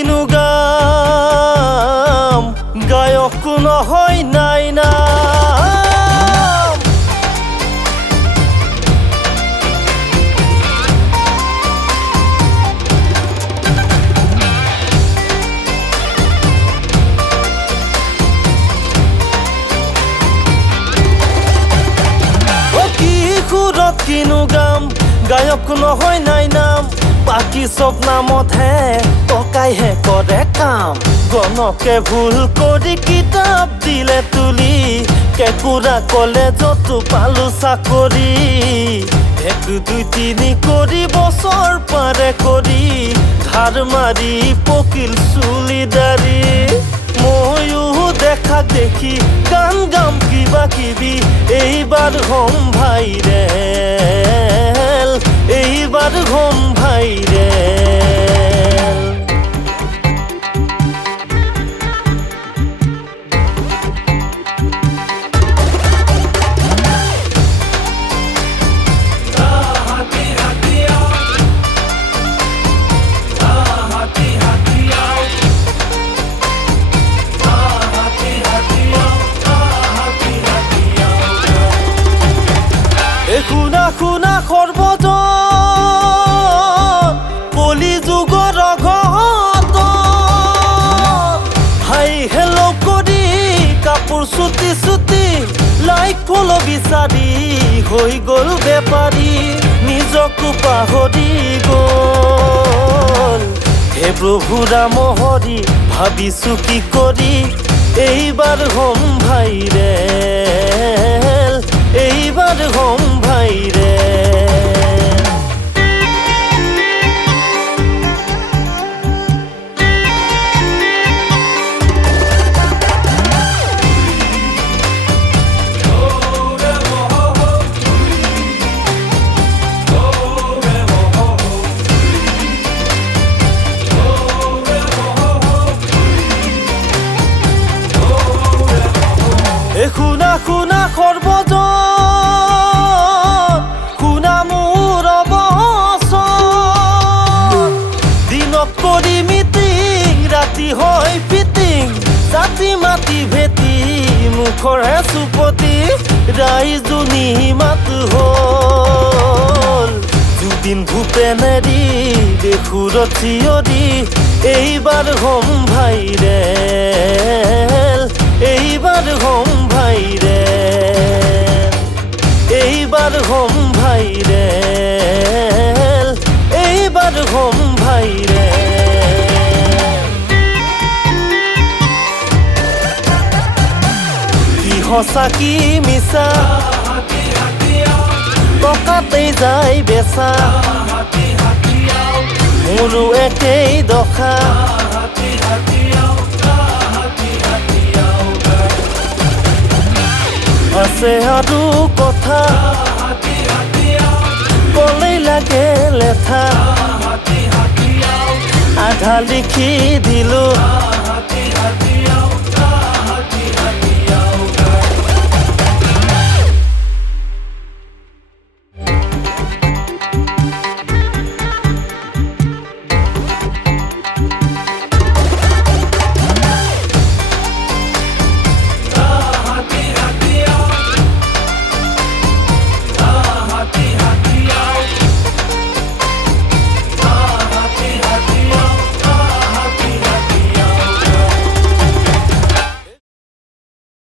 কিনো গাম গায়ক নহয় নাই নাম কি সুৰত কিনো গাম গায়ক নহয় নাই নাম বাকি সব নামতহে টকাইহে কৰে কাম গণকে ভুল কৰি কিতাপ দিলে তুলি কেকুৰা কলেজত পালো চাকৰি 1 2 3 কৰি বছৰ পাৰে কৰি ধাৰ মাৰি পকিল চুলি দাড়ি ময়ো দেখা দেখি গান গাম কিবা কিবি এইবাৰ হম ভাইৰেল এইবাৰ হম ভাইৰেল শুনা শুনা সৰ্বজন কলি যুগৰ ঘত হাই হেল্ল' কৰি কাপোৰ চুটি চুটি লাইক ফল বিচাৰি হৈ গ'ল বেপাৰী নিজকো পাহৰি গ'ল হে প্ৰভু ৰাম হৰি ভাবিছো কি কৰি এইবাৰ হম ভাইৰেল এইবাৰ হম ভাইৰেল শুনা শুনা সৰ্বজন শুনা মোৰ অৱচন দিনত কৰি মিটিং ৰাতি হয় ফিটিং জাতি মাতি ভেটি মুখৰহে চুপতি ৰাইজনী মাত হ'ল দুদিন ভূপেনেৰি দেখুৰত চিঞৰি এইবাৰ হম ভাইৰেল এইবাৰ হম ভাইৰেল এইবাৰ হম ভাইৰেল এইবাৰ হম ভাইৰেল কি সঁচা কি মিছা টকাতেই যায় বেচা মোৰো একেই দশা আছে আৰু কথা কলেই লাগে লেঠা আধা লিখি দিলো